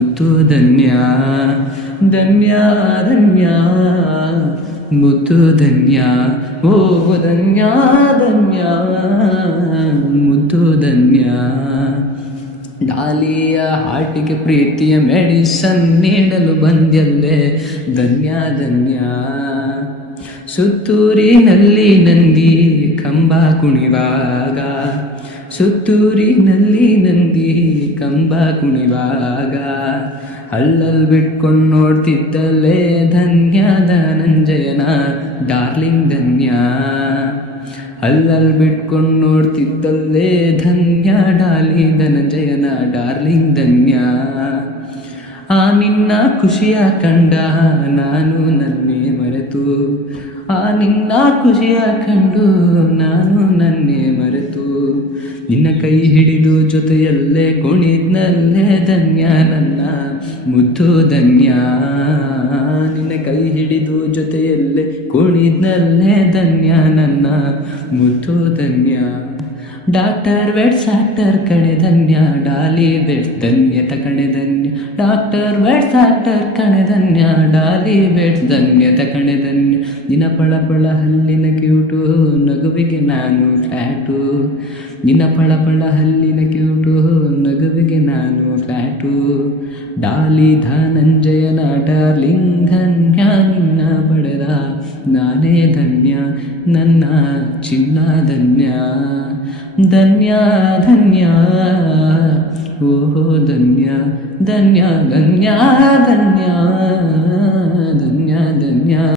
ಮುತ್ತು ಧನ್ಯ ಧನ್ಯ ಧನ್ಯ ಮುತ್ತು ಧನ್ಯ ಓ ಧನ್ಯ ಧನ್ಯ ಮುತ್ತು ಧನ್ಯ. ಡಾಲಿಯ ಹಾಟಿಗೆ ಪ್ರೀತಿಯ ಮೆಡಿಸನ್ ನೀಡಲು ಬಂದ್ಯಲ್ಲೇ ಧನ್ಯ ಧನ್ಯ. ಸುತ್ತೂರಿನಲ್ಲಿ ನಂದಿ ಕಂಬ ಕುಣಿವಾಗ, ಸುತ್ತೂರಿನಲ್ಲಿ ನಂದಿ ಕಂಬ ಕುಣಿವಾಗ, ಅಲ್ಲಲ್ ಬಿಟ್ಕೊಂಡು ನೋಡ್ತಿದ್ದಲ್ಲೇ ಧನ್ಯ ಧನಂಜಯನ ಡಾರ್ಲಿಂಗ್ ಧನ್ಯ. ಅಲ್ಲಲ್ ಬಿಟ್ಕೊಂಡು ನೋಡ್ತಿದ್ದಲ್ಲೇ ಧನ್ಯ ಡಾಲಿ ಧನಂಜಯನ ಡಾರ್ಲಿಂಗ್ ಧನ್ಯ. ಆ ನಿನ್ನ ಖುಷಿಯ ಕಂಡ ನಾನು ನನ್ನೇ ಮರೆತು, ಆ ನಿನ್ನ ಖುಷಿಯ ಕಂಡು ನಾನು ನನ್ನೇ ಮರೆತು, ನಿನ್ನ ಕೈ ಹಿಡಿದು ಜೊತೆಯಲ್ಲೇ ಕುಣಿದ್ನಲ್ಲೇ ಧನ್ಯ ನನ್ನ ಮುದ್ದು ಧನ್ಯ. ನಿನ್ನ ಕೈ ಹಿಡಿದು ಜೊತೆಯಲ್ಲೇ ಕುಣಿದ್ನಲ್ಲೇ ಧನ್ಯ ನನ್ನ ಮುದ್ದು ಧನ್ಯ. ಡಾಕ್ಟರ್ ವೆಟ್ಸ್ ಆಕ್ಟರ್ ಕಣೆ ಧನ್ಯ, ಡಾಲಿ ವೆಟ್ಸ್ ಧನ್ಯತ ಕಣೆ ಧನ್ಯ. ಡಾಕ್ಟರ್ ವೆಟ್ಸ್ ಆಕ್ಟರ್ ಕಣೆ ಧನ್ಯ, ಡಾಲಿ ವೆಟ್ಸ್ ಧನ್ಯತ ಕಣೆ ಧನ್ಯ. ನಿನ್ನ ಪಳಪಳ ಹಲ್ಲಿನ ಕ್ಯೂಟು ನಗುವಿಗೆ ನಾನು ಫ್ಯಾಟು, ನಿನ್ನ ಪಳಪಳ ಹಲ್ಲಿನ ಕ್ಯೂಟು ನಗುವಿಗೆ ನಾನು ಫ್ಯಾಟು. ಡಾಲಿ ಧನಂಜಯನ ಡಾರ್ಲಿಂಗ್ ಧನ್ಯ, ನಿನ್ನ ಪಡೆದ ನಾನೇ ಧನ್ಯ ನನ್ನ ಚಿನ್ನ ಧನ್ಯ. ಧನ್ಯ ಧನ್ಯ ಓಹೋ ಧನ್ಯ ಧನ್ಯ ಧನ್ಯ ಧನ್ಯ ಧನ್ಯ ಧನ್ಯ.